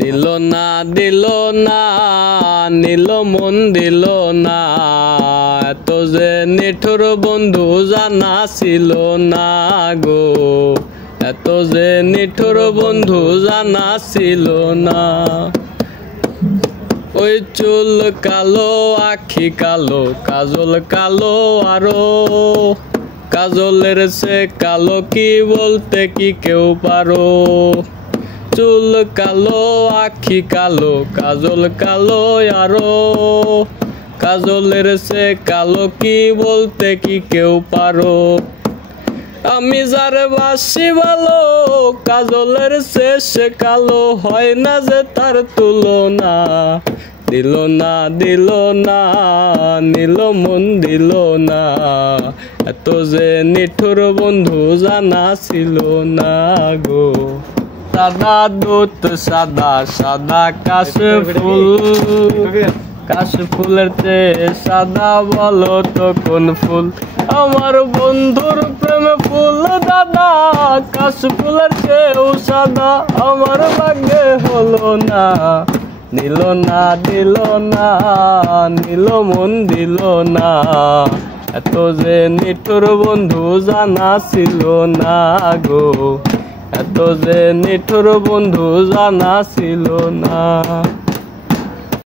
দিল না দিল না নীল মন দিল না, এত যে নিঠুর বন্ধু জানা ছিল না গো, এত যে নিঠুর বন্ধু জানা ছিল না। ওই চুল কালো আখি কালো কাজল কালো আরো, কাজলের সে কালো কি বলতে কি কেউ পারো। চুল কালো আখি কালো কাজল কালো আরো, কাজলের সে কালো কি বলতে কি কেউ পারো। আমি যারে বাসি ভালো কাজলের সে কালো, হয় না যে তার তুলনা। দিল না দিল না নীল মন দিল না, এত যে নিঠুর বন্ধু জানা ছিল না গো। সাদা দুধ সাদা সাদা কাশফুল, কাশফুলের চেয়ে সাদা বলো তো কোন ফুল। আমার বন্ধুর প্রেমে ফুল দাদা, কাশফুলের চেয়েও সাদা আমার ভাগ্যে হলো না। দিল না দিল না নীল মন দিল না, এত যে নিঠুর বন্ধু জানা ছিল না গো, এত যে নিঠুর বন্ধু জানা ছিল না।